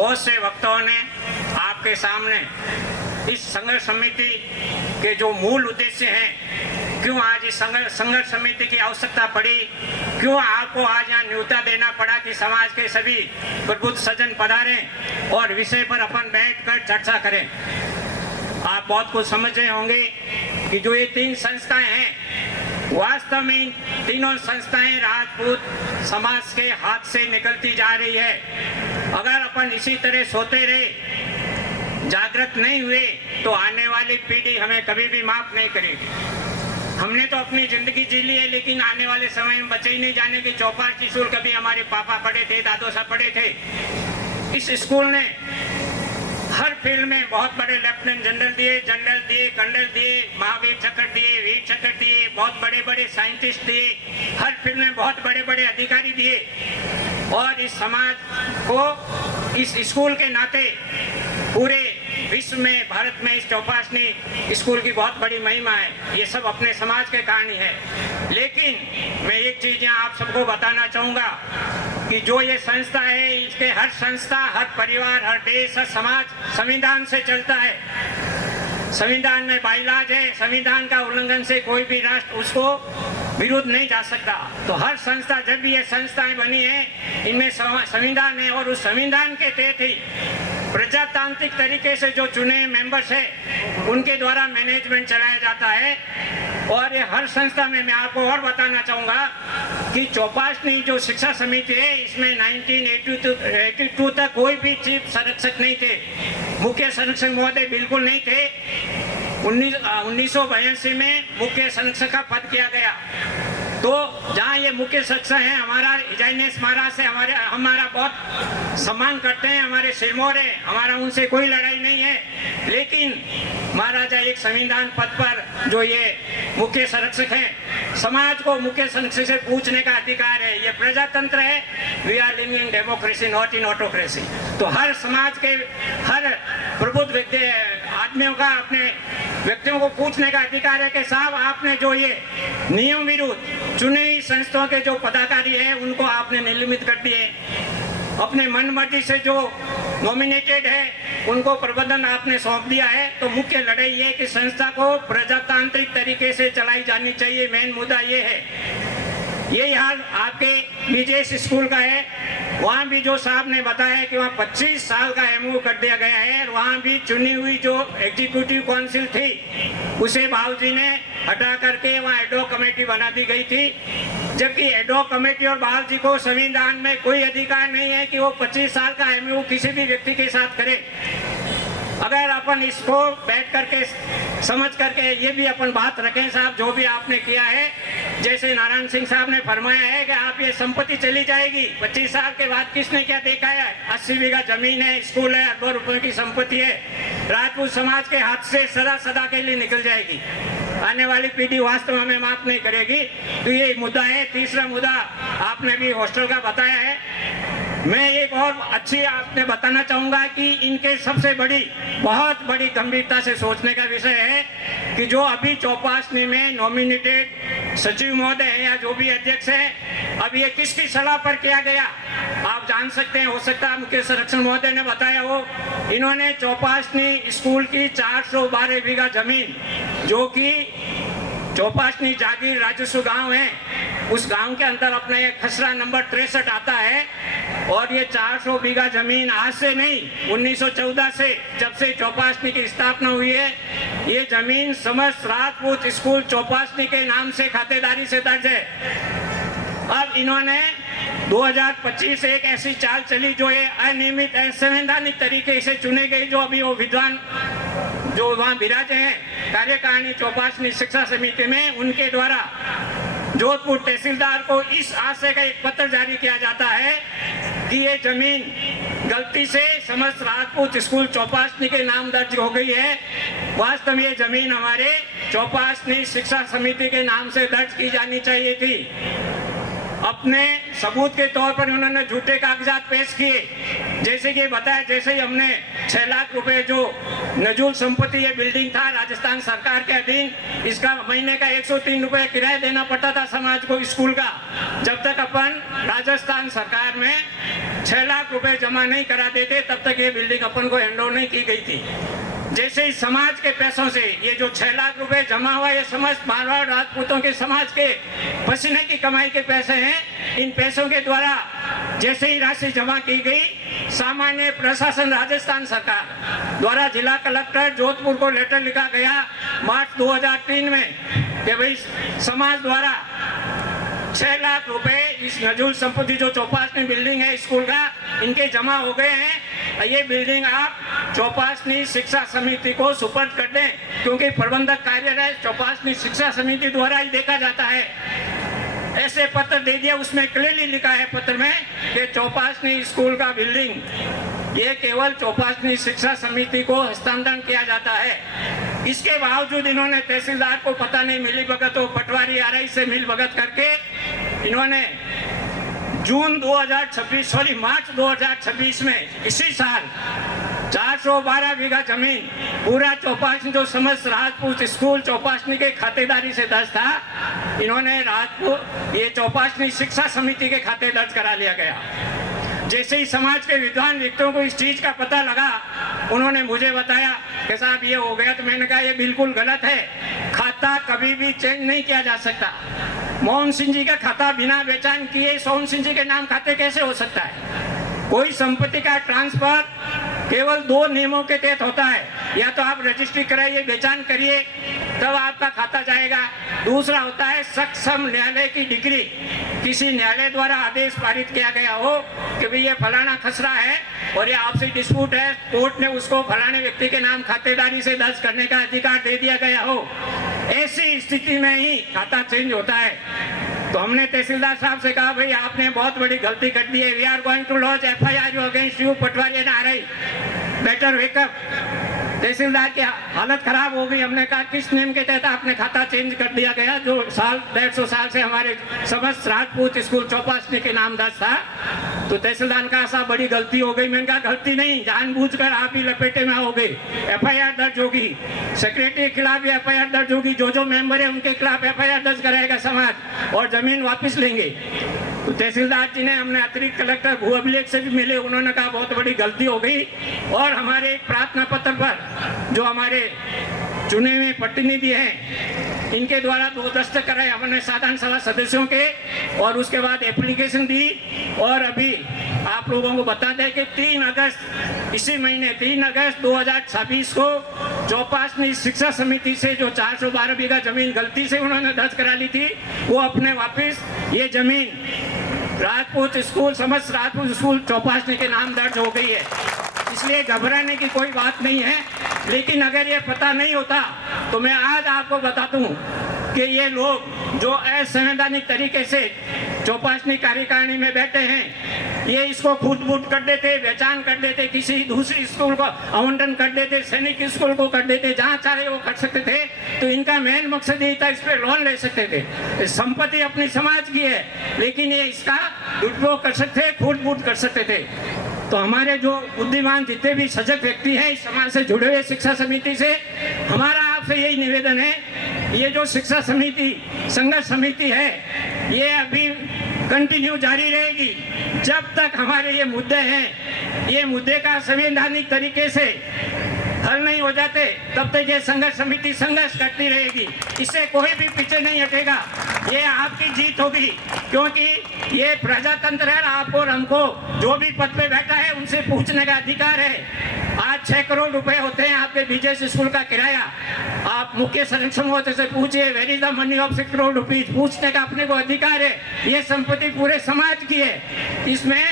बहुत से वक्ताओं ने आपके सामने इस संघर्ष समिति के जो मूल उद्देश्य हैं, क्यों आज इस संघर्ष समिति की आवश्यकता पड़ी, क्यों आपको आज यहाँ न्योता देना पड़ा कि समाज के सभी प्रबुद्ध सज्जन पधारें और विषय पर अपन बैठकर चर्चा करें। आप बहुत कुछ समझ रहे होंगे कि जो ये 3 संस्थाएं हैं, वास्तव में इन तीनों संस्थाएं राजपूत समाज के हाथ से निकलती जा रही है। अगर अपन इसी तरह सोते रहे, जागृत नहीं हुए, तो आने वाली पीढ़ी हमें कभी भी माफ नहीं करेगी। हमने तो अपनी जिंदगी जी ली है, लेकिन आने वाले समय में बचे ही नहीं जाने की। चौपाटी स्कूल कभी हमारे पापा पढ़े थे, दादो साहब पढ़े थे। इस स्कूल ने हर फील्ड में बहुत बड़े लेफ्टिनेंट जनरल दिए, कर्नल दिए, महावीर चक्र दिए, वीर चक्र दिए, बहुत बड़े बड़े साइंटिस्ट दिए, हर फील्ड में बहुत बड़े बड़े अधिकारी दिए। और इस समाज को इस स्कूल के नाते पूरे विश्व में, भारत में इस चौपासनी स्कूल की बहुत बड़ी महिमा है। ये सब अपने समाज के कारण ही है। लेकिन मैं एक चीज यहाँ आप सबको बताना चाहूँगा कि जो ये संस्था है, इसके हर संस्था, हर परिवार, हर देश, हर समाज संविधान से चलता है। संविधान में बाइलाज है, संविधान का उल्लंघन से कोई भी राष्ट्र उसको विरुद्ध नहीं जा सकता। तो हर संस्था, जब भी ये संस्थाएं बनी है, इनमें संविधान है और उस संविधान के तहत ही प्रजातांत्रिक तरीके से जो चुने मेंबर्स है, उनके द्वारा मैनेजमेंट चलाया जाता है। और ये हर संस्था में मैं आपको और बताना चाहूँगा कि चौपासनी जो शिक्षा समिति है, इसमें 1982 तक कोई भी चीफ संरक्षक नहीं थे, मुख्य संरक्षक महोदय बिल्कुल नहीं थे। 1982 में मुख्य संरक्षक का पद किया गया। तो जहाँ ये मुख्य संरक्षक हैं, हमारा इजाइनेस महाराज से हमारा बहुत सम्मान करते हैं, हमारे सिरमौर है, हमारा उनसे कोई लड़ाई नहीं है। लेकिन महाराजा एक संविधान पद पर जो ये मुख्य संरक्षक हैं, समाज को मुख्य संरक्षक से पूछने का अधिकार है। ये प्रजातंत्र है। We are living in democracy, not in autocracy. तो हर समाज के हर प्रबुद्ध व्यक्ति आदमियों का अपने व्यक्तियों को पूछने का अधिकार है कि साहब, आपने जो ये नियम विरुद्ध चुनी हुई संस्थाओं के जो पदाधिकारी है, उनको आपने निलंबित कर दिए। अपने मन मर्जी से जो नॉमिनेटेड है, उनको प्रबंधन आपने सौंप दिया है। तो मुख्य लड़ाई ये कि संस्था को प्रजातांत्रिक तरीके से चलाई जानी चाहिए। मेन मुद्दा ये है। यही हाल आपके बीजेएस स्कूल का है। वहाँ भी जो साहब ने बताया कि वहाँ 25 साल का एमओ कर दिया गया है। और वहाँ भी चुनी हुई जो एग्जीक्यूटिव काउंसिल थी, उसे बाबूजी ने हटा करके वहाँ एडॉक कमेटी बना दी गई थी। जबकि एडॉक कमेटी और बाबूजी को संविधान में कोई अधिकार नहीं है कि वो 25 साल का एमओ किसी भी व्यक्ति के साथ करे। अगर अपन इसको बैठ करके समझ करके ये भी अपन बात रखें साहब, जो भी आपने किया है, जैसे नारायण सिंह साहब ने फरमाया है कि आप ये संपत्ति चली जाएगी 25 साल के बाद, किसने क्या देखा है? 80 बीघा जमीन है, स्कूल है, अरबों रुपए की संपत्ति है, राजपूत समाज के हाथ से सदा सदा के लिए निकल जाएगी। आने वाली पीढ़ी वास्तव में माफ नहीं करेगी। तो ये मुद्दा है। तीसरा मुद्दा आपने भी हॉस्टल का बताया है। मैं एक और अच्छी आपने बताना चाहूँगा कि इनके सबसे बड़ी, बहुत बड़ी गंभीरता से सोचने का विषय है कि जो अभी चौपासनी में नॉमिनेटेड सचिव महोदय है या जो भी अध्यक्ष है, अब ये किसकी सलाह पर किया गया आप जान सकते हैं। हो सकता है मुख्य संरक्षण महोदय ने बताया हो। इन्होंने चौपासनी स्कूल की 412 बीघा जमीन, जो कि चौपासनी जागीर राजस्व गांव है, उस गांव के अंदर अपना ये खसरा नंबर 63 आता है। और ये 400 बीघा जमीन आज से नहीं, 1914 से, जब से चौपासनी की स्थापना हुई है, ये जमीन समस्त राजपूत स्कूल चौपासनी के नाम से खातेदारी से दर्ज है। अब इन्होंने 2025 से एक ऐसी चाल चली जो ये अनियमित, असंवैधानिक तरीके से चुने गई, जो अभी वो विद्वान जो वहाँ विराजे हैं कार्यकारिणी चौपासनी शिक्षा समिति में, उनके द्वारा जोधपुर तहसीलदार को इस आशय का एक पत्र जारी किया जाता है कि ये जमीन गलती से समस्त राजपूत स्कूल चौपासनी के नाम दर्ज हो गई है। वास्तव में ये जमीन हमारे चौपासनी शिक्षा समिति के नाम से दर्ज की जानी चाहिए थी। अपने सबूत के तौर पर उन्होंने झूठे कागजात पेश किए। जैसे कि बताया, जैसे ही हमने 6 लाख रुपए जो नजूल संपत्ति ये बिल्डिंग था राजस्थान सरकार के अधीन, इसका महीने का 103 रुपए किराया देना पड़ता था समाज को स्कूल का। जब तक अपन राजस्थान सरकार में 6 लाख रुपए जमा नहीं करा देते तब तक ये बिल्डिंग अपन को हैंड ओवर नहीं की गई थी। जैसे ही समाज के पैसों से ये जो 6 लाख रुपए जमा हुआ, ये समस्त मारवाड़ राजपूतों के समाज के पसीने की कमाई के पैसे हैं। इन पैसों के द्वारा जैसे ही राशि जमा की गई, सामान्य प्रशासन राजस्थान सरकार द्वारा जिला कलेक्टर जोधपुर को लेटर लिखा गया मार्च 2003 में कि भाई समाज द्वारा 6 लाख रुपए इस नजूल संपत्ति जो चौपासनी बिल्डिंग है स्कूल का, इनके जमा हो गए हैं। ये बिल्डिंग आप चौपासनी शिक्षा समिति को सुपर्द कर दें, क्योंकि प्रबंधक कार्यालय चौपासनी शिक्षा समिति द्वारा ही देखा जाता है। ऐसे पत्र दे दिया, उसमें क्लियरली लिखा है पत्र में कि चौपासनी स्कूल का बिल्डिंग ये केवल चौपासनी शिक्षा समिति को हस्तांतरण किया जाता है। इसके बावजूद इन्होंने तहसीलदार को पता नहीं मिली भगत और पटवारी आरआई से मिल भगत करके इन्होंने मार्च 2026 में इसी साल 412 बीघा जमीन पूरा चौपासनी जो समस्त राजपूत स्कूल चौपासनी के खातेदारी से दर्ज था, इन्होंने राजपूत ये चौपासनी शिक्षा समिति के खाते दर्ज करा लिया गया। जैसे ही समाज के विद्वान व्यक्तियों को इस चीज का पता लगा, उन्होंने मुझे बताया कि साहब ये हो गया। तो मैंने कहा ये बिल्कुल गलत है, खाता कभी भी चेंज नहीं किया जा सकता। मोहन सिंह जी का खाता बिना पहचान किए सोहन सिंह जी के नाम खाते कैसे हो सकता है? कोई संपत्ति का ट्रांसफर केवल 2 नियमों के तहत होता है, या तो आप रजिस्ट्री कराइए, पहचान करिए, तब आपका खाता जाएगा। दूसरा होता है सक्षम न्यायालय की डिग्री, किसी न्यायालय द्वारा आदेश पारित किया गया हो कि भाई ये फलाना खसरा है और ये आपसे डिस्प्यूट है, कोर्ट ने उसको फलाने व्यक्ति के नाम खातेदारी से दर्ज करने का अधिकार दे दिया गया हो, ऐसी स्थिति में ही खाता चेंज होता है। तो हमने तहसीलदार साहब से कहा भाई आपने बहुत बड़ी गलती कर दी है, we are going to launch FIR against you patwari and RI, better wake up. Tehsildar की हालत खराब हो गई। हमने कहा किस नियम के तहत आपने खाता चेंज कर दिया गया, जो 150 साल से हमारे समस्त राजपूत स्कूल चौपासनी के नाम दर्ज था। तो तहसीलदार का ऐसा बड़ी गलती हो गई। मैंने कहा गलती नहीं, जानबूझकर आप ही लपेटे में आओगे, FIR दर्ज होगी, सेक्रेटरी के खिलाफ भी FIR दर्ज होगी, जो मेंबर है उनके खिलाफ FIR दर्ज कराएगा समाज और जमीन वापस लेंगे। तो तहसीलदार जी ने, हमने अतिरिक्त कलेक्टर भू अभिलेख से भी मिले, उन्होंने कहा बहुत बड़ी गलती हो गई और हमारे एक प्रार्थना पत्र पर जो हमारे चुने हुए प्रतिनिधि हैं इनके द्वारा 2 दस्तखत कराए हमने साधारण सभा सदस्यों के, और उसके बाद एप्लीकेशन दी। और अभी आप लोगों को बता दें कि 3 अगस्त इसी महीने 3 अगस्त 2026 को चौपासनी शिक्षा समिति से जो 412 बीघा जमीन गलती से उन्होंने दर्ज करा ली थी, वो अपने वापस ये जमीन राजपूत स्कूल समस्त राजपूत स्कूल चौपासनी के नाम दर्ज हो गई है। इसलिए घबराने की कोई बात नहीं है। लेकिन अगर ये पता नहीं होता तो मैं आज आपको बता दूं कि ये लोग जो असंवैधानिक तरीके से चौपासनी कार्यकारिणी में बैठे हैं, ये इसको खुद बूट कर देते, पहचान कर देते, किसी दूसरी स्कूल को आवंटन कर देते, सैनिक स्कूल को कर देते, जहाँ चाहे वो कर सकते थे। तो इनका मेन मकसद यही था, इस पर लोन ले सकते थे। संपत्ति अपनी समाज की है, लेकिन ये इसका दुरुपयोग कर सकते, खुद बूट कर सकते थे। तो हमारे जो बुद्धिमान जितने भी सजग व्यक्ति हैं इस समाज से जुड़े हुए शिक्षा समिति से, हमारा आपसे यही निवेदन है, ये जो शिक्षा समिति संघर्ष समिति है ये अभी कंटिन्यू जारी रहेगी जब तक हमारे ये मुद्दे हैं, ये मुद्दे का संवैधानिक तरीके से हल नहीं हो जाते, तब तक ये संघर्ष समिति संघर्ष करती रहेगी। इससे कोई भी पीछे नहीं हटेगा। ये आपकी जीत होगी, क्योंकि ये प्रजातंत्र है। आप और हमको जो भी पद पे बैठा है उनसे पूछने का अधिकार है। आज 6 करोड़ रुपए होते हैं आपके बीजेस स्कूल का किराया। आप मुख्य संरक्षण महोदय से पूछिए, where is the money of 6 crore rupees, पूछने का अपने को अधिकार है। ये संपत्ति पूरे समाज की है, इसमें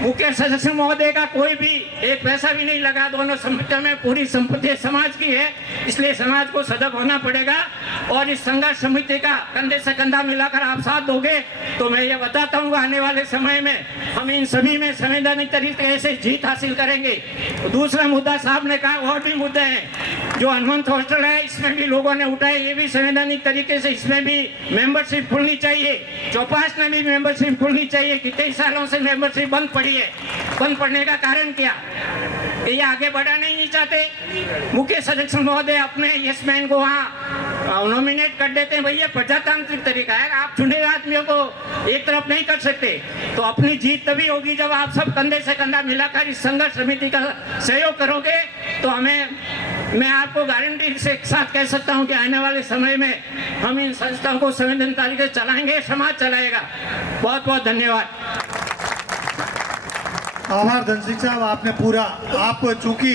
मुख्य सदस्य महोदय का कोई भी एक पैसा भी नहीं लगा। दोनों संपत्तियों में पूरी संपत्ति समाज की है, इसलिए समाज को सजग होना पड़ेगा। और इस संघर्ष समिति का कंधे से कंधा मिलाकर आप साथ दोगे तो मैं ये बताता हूँ आने वाले समय में हम इन सभी में संवैधानिक तरीके से जीत हासिल करेंगे। तो दूसरा मुद्दा साहब ने कहा, और भी मुद्दे हैं। जो हनुमंत हॉस्टल है इसमें भी लोगों ने उठाए, ये भी संवैधानिक तरीके से इसमें भी मेंबरशिप खुलनी चाहिए। चौपास में भी मेंबरशिप खुलनी चाहिए। कितने सालों से मेंबरशिप बंद पड़ी है। बंद पड़ने का कारण क्या? ये आगे बढ़ाना ही नहीं चाहते। मुख्य सदस्य महोदय अपने यस मैन को वहाँ नॉमिनेट कर देते हैं। भैया प्रजातांत्रिक तरीका है, आप चुने हुए आदमियों को एक तरफ नहीं कर सकते। तो अपनी जीत तभी होगी जब आप सब कंधे से कंधा मिलाकर इस संघर्ष समिति का सहयोग करोगे। तो मैं आपको गारंटी से एक साथ कह सकता हूं कि आने वाले समय में हम इन संस्थाओं को संवेदनशील तरीके से चलाएंगे, समाज चलाएगा। बहुत बहुत धन्यवाद। आभार धनसिंह साहब, आपने पूरा, आप चूंकि